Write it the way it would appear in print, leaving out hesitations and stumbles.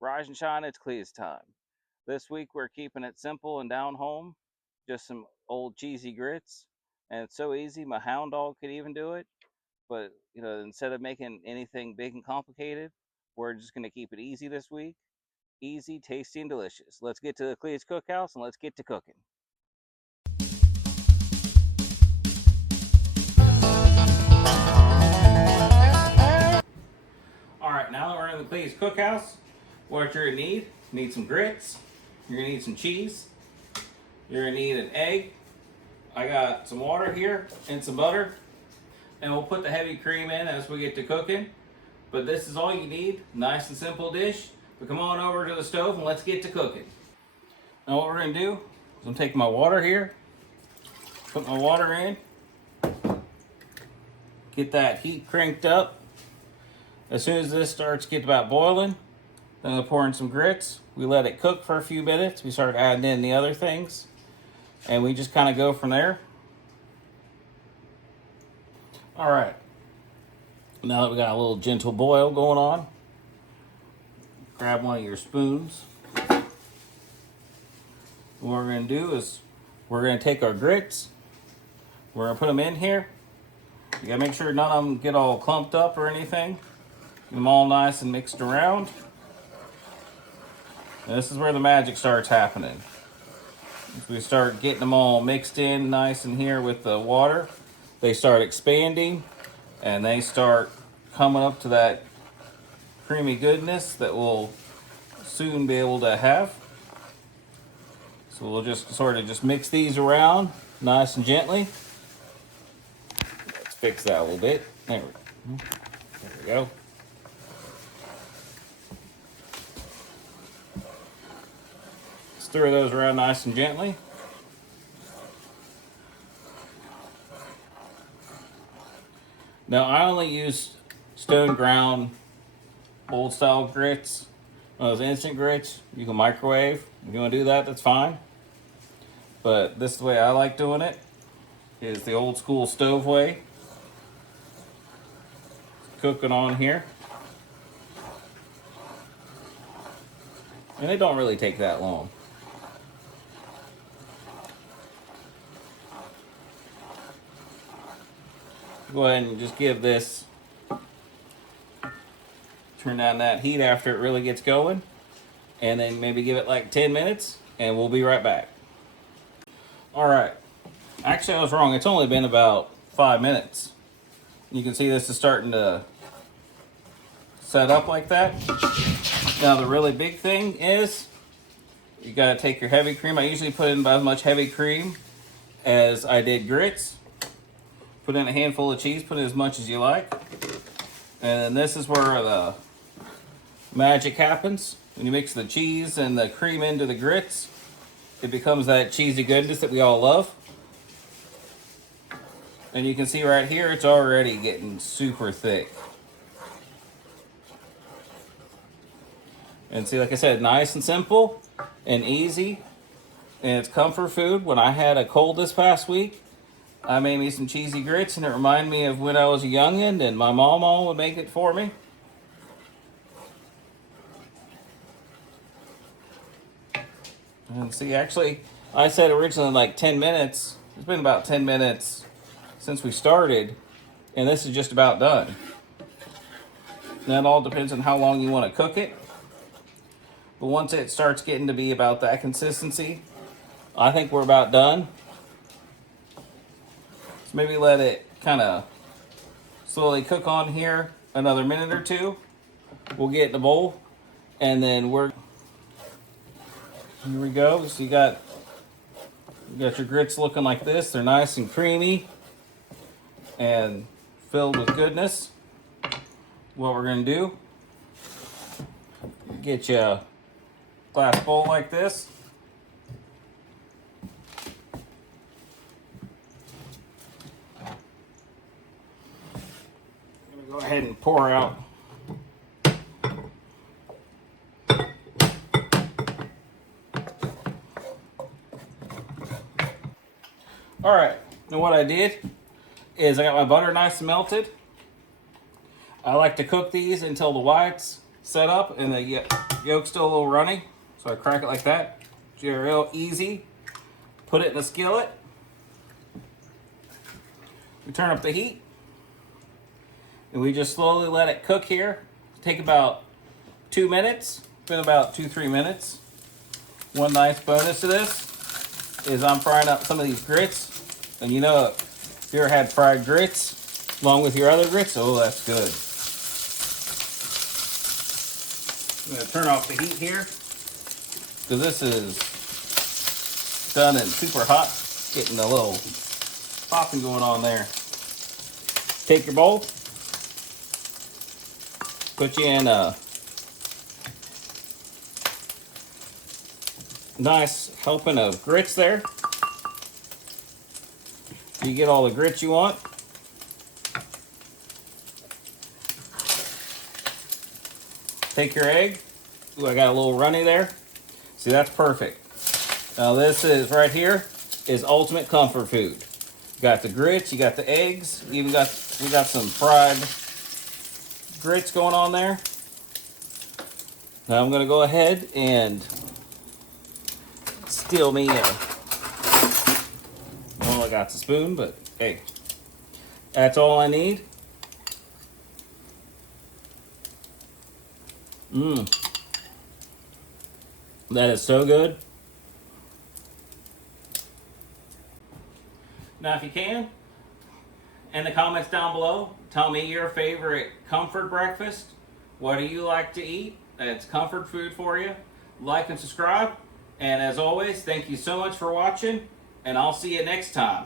Rise and shine, it's Clee's time. This week we're keeping it simple and down home. Just some old cheesy grits. And it's so easy, my hound dog could even do it. But, instead of making anything big and complicated, we're just going to keep it easy this week. Easy, tasty, and delicious. Let's get to the Clee's Cookhouse and let's get to cooking. All right, now that we're in the Clee's Cookhouse, what you're going to need some grits, you're going to need some cheese, you're going to need an egg. I got some water here and some butter, and we'll put the heavy cream in as we get to cooking. But this is all you need, nice and simple dish. But come on over to the stove and let's get to cooking. Now what we're going to do is I'm taking my water here, put my water in, get that heat cranked up. As soon as this starts to get about boiling, then I'll pour in some grits. We let it cook for a few minutes. We start adding in the other things, and we just kind of go from there. All right. Now that we got a little gentle boil going on, grab one of your spoons. What we're going to do is we're going to take our grits. We're going to put them in here. You got to make sure none of them get all clumped up or anything. Get them all nice and mixed around. And this is where the magic starts happening. As we start getting them all mixed in nice in here with the water, they start expanding and they start coming up to that creamy goodness that we'll soon be able to have. So we'll just sort of just mix these around nice and gently. Let's fix that a little bit. There we go. Stir those around nice and gently. Now I only use stone ground old style grits. Those instant grits you can microwave. If you want to do that, that's fine. But this is the way I like doing it, is the old school stove way. Cooking on here. And it don't really take that long. Go ahead and just give this, turn down that heat after it really gets going, and then maybe give it like 10 minutes, and we'll be right back. All right. Actually, I was wrong. It's only been about 5 minutes. You can see this is starting to set up like that. Now, the really big thing is you got to take your heavy cream. I usually put in about as much heavy cream as I did grits. Put in a handful of cheese, put in as much as you like. And this is where the magic happens. When you mix the cheese and the cream into the grits, it becomes that cheesy goodness that we all love. And you can see right here, it's already getting super thick. And see, like I said, nice and simple and easy. And it's comfort food. When I had a cold this past week, I made me some cheesy grits, and it reminded me of when I was a youngin', and my mama would make it for me. And see, actually, I said originally like 10 minutes. It's been about 10 minutes since we started, and this is just about done. And that all depends on how long you want to cook it. But once it starts getting to be about that consistency, I think we're about done. So maybe let it kind of slowly cook on here another minute or two. We'll get in the bowl, and then here we go. So you got your grits looking like this. They're nice and creamy and filled with goodness. What we're gonna do, get you a glass bowl like this. Go ahead and pour out all right. Now what I did is I got my butter nice and melted. I like to cook these until the whites set up and the yolk's still a little runny. So I crack it like that. It's real easy. Put it in the skillet. We turn up the heat. And we just slowly let it cook here. Take about 2 minutes. Been about 2-3 minutes. One nice bonus to this is I'm frying up some of these grits. And you know, if you ever had fried grits along with your other grits, oh, that's good. I'm going to turn off the heat here because this is done and super hot. Getting a little popping going on there. Take your bowl. Put you in a nice helping of grits there. You get all the grits you want. Take your egg. Ooh, I got a little runny there. See, that's perfect. Now this is right here is ultimate comfort food. You got the grits, you got the eggs, we got some fried grits going on there. Now I'm gonna go ahead and steal me a, well, I got the spoon, but hey, that's all I need. That is so good. Now if you can, in the comments down below, tell me your favorite comfort breakfast. What do you like to eat? That's comfort food for you. Like and subscribe. And as always, thank you so much for watching, and I'll see you next time.